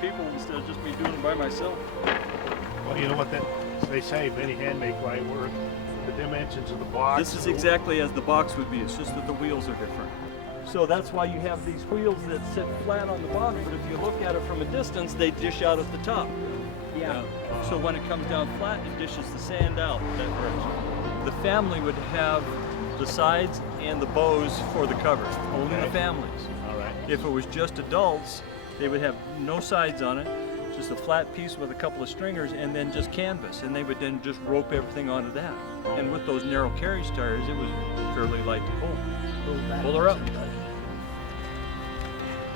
people instead of just me doing it by myself. Well, you know what they say, many handmade light work. The dimensions of the box. This is exactly as the box would be. It's just that the wheels are different. So that's why you have these wheels that sit flat on the bottom, but if you look at it from a distance, they dish out at the top. Yeah. So when it comes down flat, it dishes the sand out that direction. The family would have the sides and the bows for the covers, only the families. All right. If it was just adults, they would have no sides on it, just a flat piece with a couple of stringers and then just canvas, and they would then just rope everything onto that. And with those narrow carriage tires, it was fairly light to pull. Pull her up.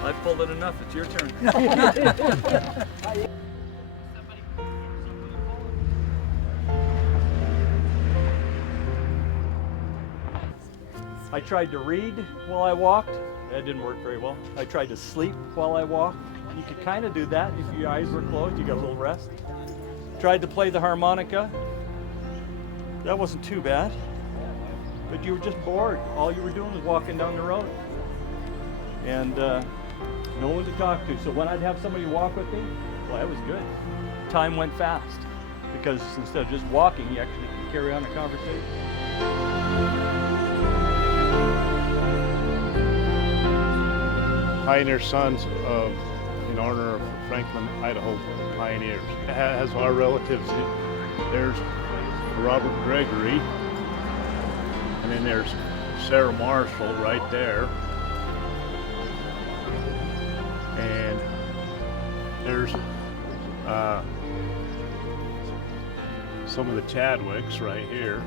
I've pulled it enough, it's your turn. I tried to read while I walked. That didn't work very well. I tried to sleep while I walked. You could kind of do that if your eyes were closed, you got a little rest. Tried to play the harmonica. That wasn't too bad. But you were just bored. All you were doing was walking down the road. And no one to talk to. So when I'd have somebody walk with me, well, that was good. Time went fast because instead of just walking, you actually could carry on a conversation. Pioneer Sons in honor of Franklin, Idaho pioneers. It has our relatives. There's Robert Gregory, and then there's Sarah Marshall right there. And there's some of the Chadwicks right here.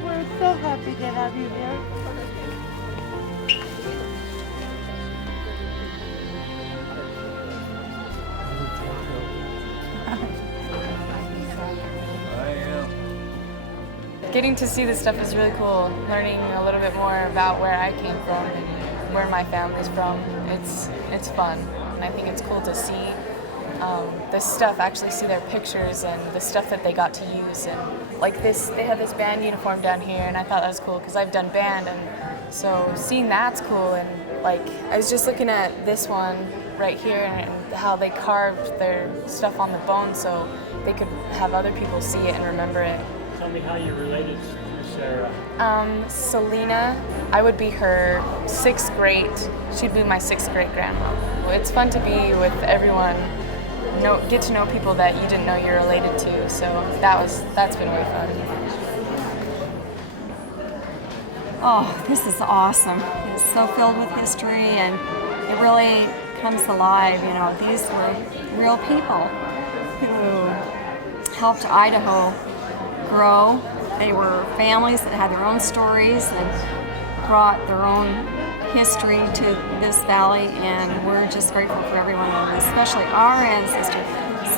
We're so happy to have you here. Getting to see this stuff is really cool. Learning a little bit more about where I came from and where my family's from. It's fun, and I think it's cool to see this stuff. Actually, see their pictures and the stuff that they got to use. And like this, they have this band uniform down here, and I thought that was cool because I've done band, and so seeing that's cool. And like I was just looking at this one right here and how they carved their stuff on the bone so they could have other people see it and remember it. Tell me how you're related to Sarah. Selena, I would be her she'd be my sixth great grandma. It's fun to be with everyone, get to know people that you didn't know you're related to, so that's been really fun. Oh, this is awesome. It's so filled with history and it really comes alive. You know, these were real people who helped Idaho grow. They were families that had their own stories and brought their own history to this valley, and we're just grateful for everyone, and especially our ancestor,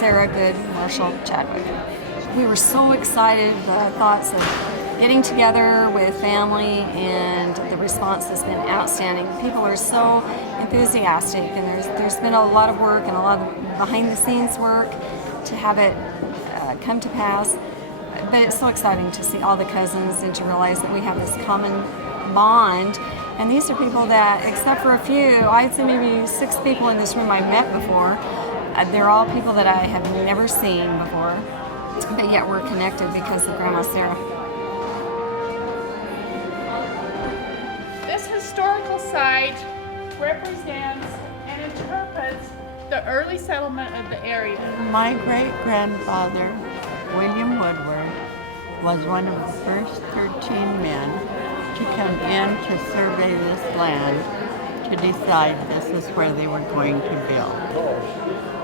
Sarah Goode Marshall Chadwick. We were so excited, the thoughts of getting together with family, and the response has been outstanding. People are so enthusiastic, and there's been a lot of work and a lot of behind-the-scenes work to have it come to pass. But it's so exciting to see all the cousins and to realize that we have this common bond. And these are people that, except for a few, I'd say maybe 6 people in this room I've met before. They're all people that I have never seen before, but yet we're connected because of Grandma Sarah. This historical site represents and interprets the early settlement of the area. My great-grandfather, William Woodward, was one of the first 13 men to come in to survey this land to decide this is where they were going to build.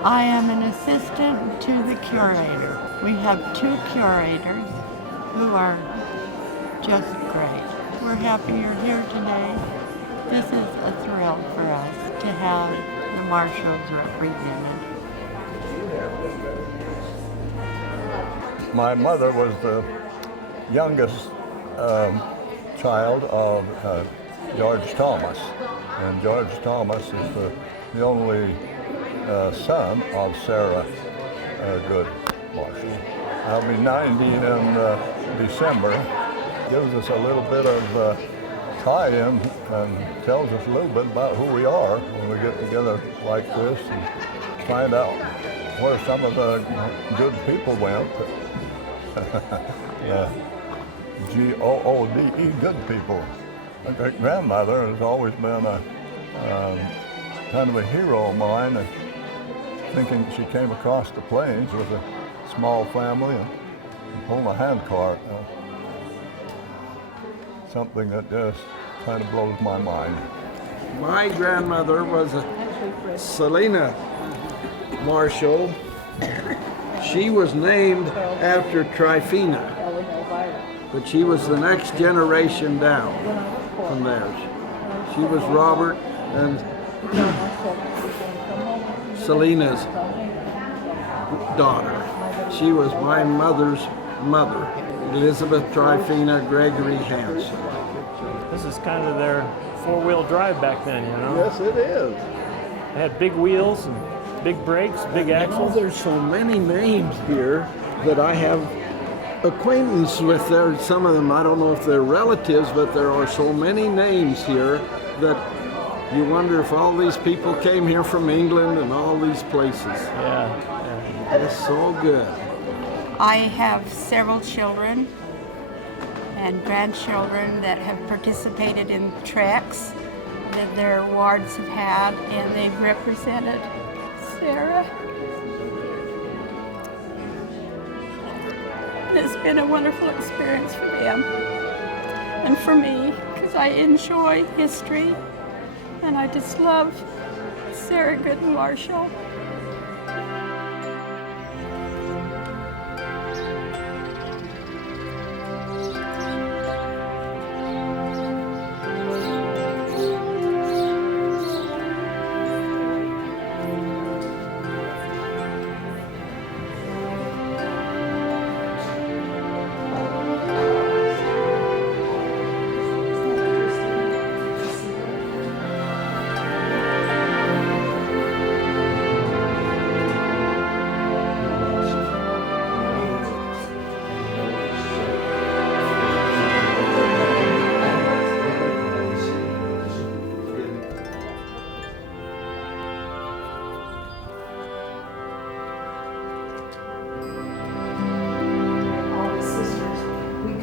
I am an assistant to the curator. We have 2 curators who are just great. We're happy you're here today. This is a thrill for us to have the Marshalls represented. My mother was the youngest child of George Thomas, and George Thomas is the only son of Sarah Goode Marshall. I'll be 90 in December. Gives us a little bit of tie-in and tells us a little bit about who we are when we get together like this and find out where some of the good people went. Goode, good people. My great-grandmother has always been a kind of a hero of mine. Thinking she came across the plains with a small family and pulling a handcart. Something that just kind of blows my mind. My grandmother was a Selina Marshall. She was named after Tryphena, but she was the next generation down from theirs. She was Robert and Selina's daughter. She was my mother's mother, Elizabeth Tryphena Gregory Hanson. This is kind of their four-wheel drive back then, you know? Yes, it is. They had big wheels and big brakes, big axles. There's so many names here that I have acquaintance with. There, some of them, I don't know if they're relatives, but there are so many names here that you wonder if all these people came here from England and all these places. Yeah. It's so good. I have several children and grandchildren that have participated in treks that their wards have had, and they've represented Sarah. It's been a wonderful experience for them and for me, because I enjoy history and I just love Sarah Goode Marshall.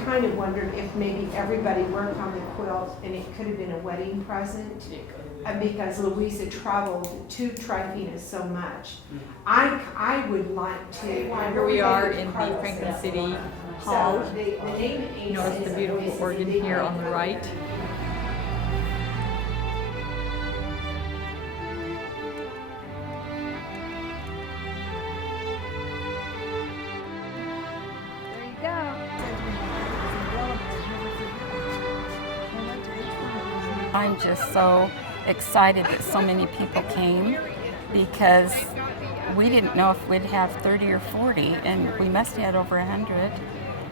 Kind of wondered if maybe everybody worked on the quilt and it could have been a wedding present, because Louisa traveled to Tryphena so much. I would like to. Here we are in the Franklin City Hall. So the name You notice the beautiful organ here on the right. I'm just so excited that so many people came, because we didn't know if we'd have 30 or 40, and we must have had over 100.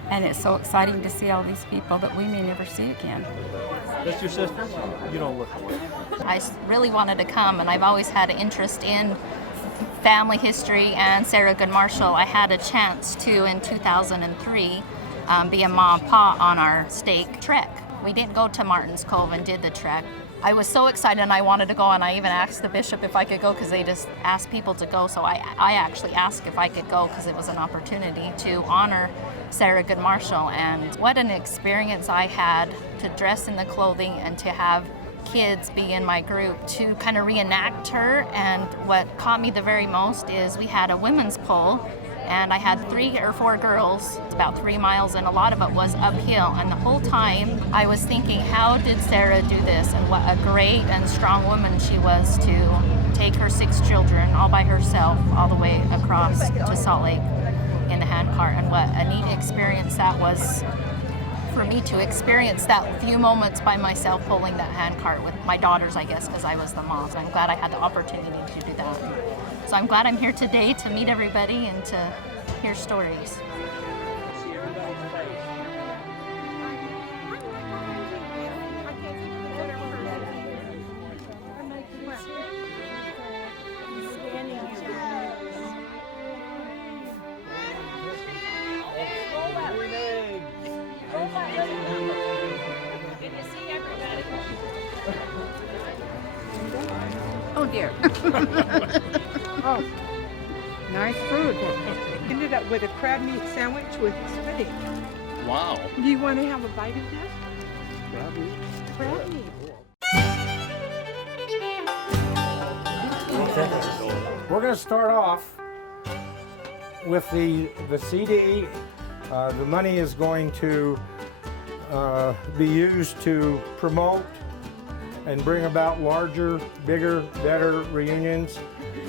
And it's so exciting to see all these people that we may never see again. That's your sister? You don't look like it. I really wanted to come, and I've always had an interest in family history and Sarah Goode Marshall. I had a chance to, in 2003, be a mom and pa on our stake trek. We didn't go to Martin's Cove and did the trek. I was so excited and I wanted to go, and I even asked the bishop if I could go, because they just asked people to go. So I actually asked if I could go, because it was an opportunity to honor Sarah Goode Marshall. And what an experience I had to dress in the clothing and to have kids be in my group to kind of reenact her. And what caught me the very most is we had a women's pole, and I had 3 or 4 girls. It's about 3 miles, and a lot of it was uphill. And the whole time I was thinking, how did Sarah do this? And what a great and strong woman she was to take her 6 children all by herself all the way across to Salt Lake in the handcart. And what a neat experience that was for me to experience that few moments by myself pulling that handcart with my daughters, I guess, because I was the mom. So I'm glad I had the opportunity to do that. So I'm glad I'm here today to meet everybody and to hear stories. Standing dear. Oh, nice food. Ended up with a crab meat sandwich with spinach. Wow. Do you want to have a bite of this? Crab meat. Crab meat. We're going to start off with the CD. The money is going to be used to promote and bring about larger, bigger, better reunions,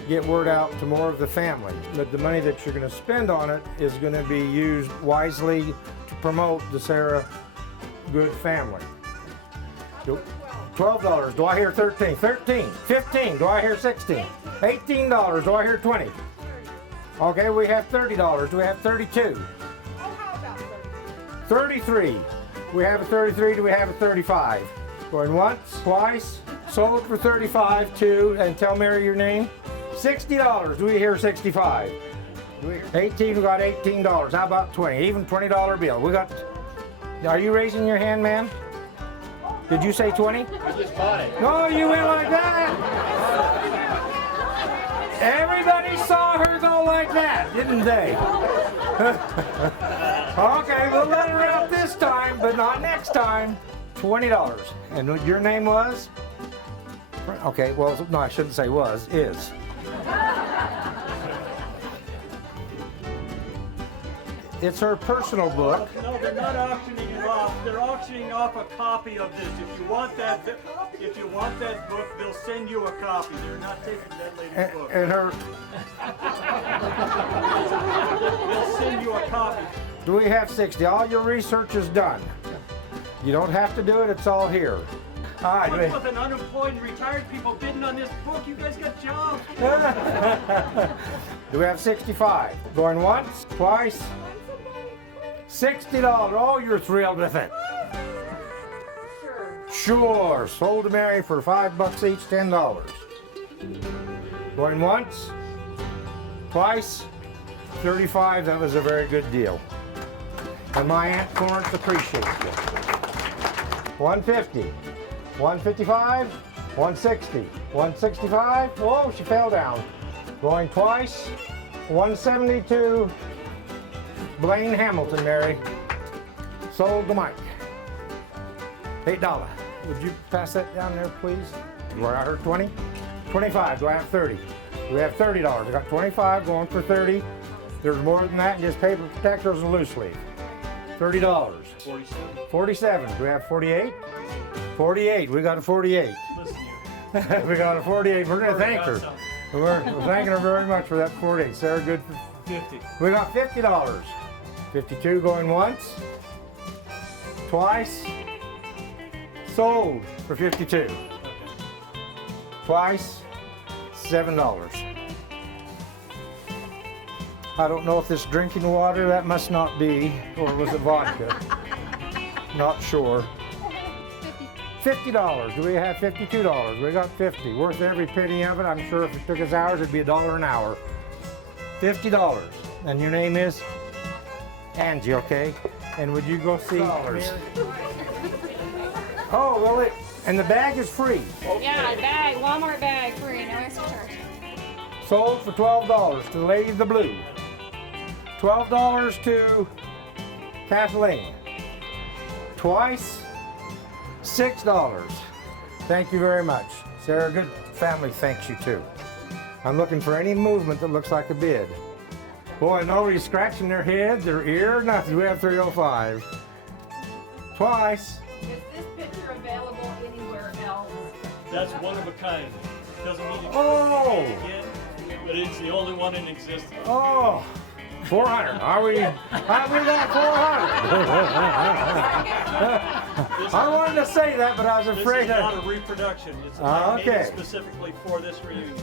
get word out to more of the family. But the money that you're going to spend on it is going to be used wisely to promote the Sarah Goode family. $12. Do I hear 13? 13. 15. Do I hear 16? $18. Do I hear 20? Okay, we have $30. Do we have 32? 33. We have a 33. Do we have a 35? Going once, twice, sold for 35 to, and tell Mary your name. $60. Do we hear 65? 18. We got $18. How about 20? Even $20 bill. We got. Are you raising your hand, ma'am? Did you say 20? I just bought it. No, you went like that. Everybody saw her go like that, didn't they? Okay, we'll let her out this time, but not next time. $20. And your name was? Okay, well, no, I shouldn't say was, is. It's her personal book. No, they're not auctioning it off. They're auctioning off a copy of this. If you want that book, they'll send you a copy. They're not taking that lady's book. And her. They'll send you a copy. Do we have 60? All your research is done. You don't have to do it. It's all here. All right. What's with an unemployed and retired people bidding on this book? You guys got jobs. Do we have 65? Going once, twice. $60. Oh, you're thrilled with it. Sure. Sold to Mary for $5 each, $10. Going once, twice, 35. That was a very good deal. And my Aunt Florence appreciates it. 150, 155, 160, 165. Whoa, she fell down. Going twice, 172. Blaine Hamilton, Mary. Sold to Mike. $8. Would you pass that down there, please? Do I heard 20? 25. Do I have 30? Do we have $30? I got 25 going for 30. There's more than that in just paper protectors and loose leaf. $30. 47. Do we have 48? 48. We got a 48. Listen here. We got a 48. We're going to thank her. We're thanking her very much for that 48. Sarah Goode for 50. We got $50. 52 going once, twice, sold for 52. Twice, $7. I don't know if this drinking water, that must not be, or was it vodka? Not sure. $50. Do we have $52? We got 50. Worth every penny of it. I'm sure if it took us hours, it'd be $1 an hour. $50. And your name is? Angie, okay? And would you go see? Oh, well, and the bag is free. Yeah, bag, Walmart bag, free, no extra charge. Sold for $12 to the lady in the blue. $12 to Kathleen. Twice, $6. Thank you very much. Sarah Goode family thanks you too. I'm looking for any movement that looks like a bid. Boy, nobody's scratching their head, their ear, nothing. We have 305. Twice. Is this picture available anywhere else? That's one of a kind. Doesn't mean you can Oh! see it again, but it's the only one in existence. Oh, 400. Are we got 400? I wanted to say that, but I was afraid. This is not a reproduction. It's made specifically for this reunion.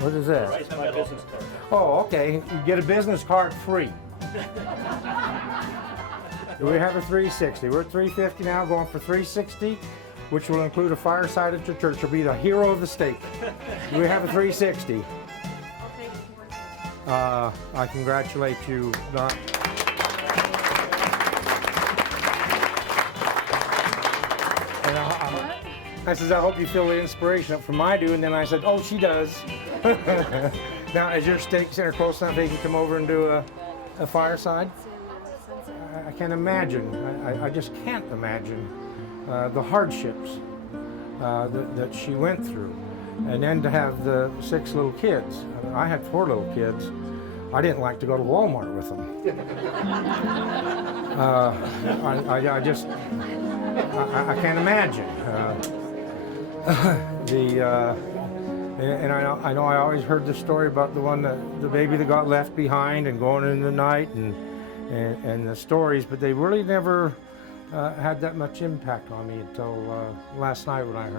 What is that? That's my business card. Oh, okay. You get a business card free. Do we have a 360? We're at 350 now, going for 360, which will include a fireside at your church. You'll be the hero of the state. Do we have a 360? I congratulate you, Don. And I I says, I hope you feel the inspiration from I do. And then I said, oh, she does. Now, is your stake center close enough they can come over and do a fireside? I can't imagine. I just can't imagine the hardships that she went through. And then to have the 6 little kids. I had 4 little kids. I didn't like to go to Walmart with them. I can't imagine. And I know I always heard the story about the baby that got left behind and going in the night and the stories, but they really never had that much impact on me until last night when I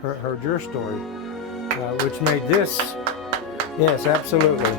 heard your story, which made this, yes, absolutely.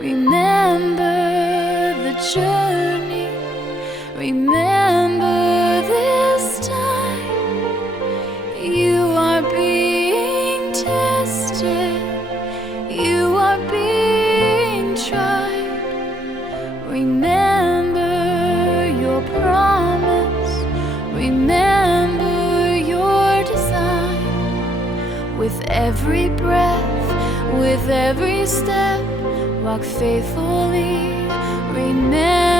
Remember the journey, remember this time. You are being tested, you are being tried. Remember your promise, remember your design. With every breath, with every step, walk faithfully, remember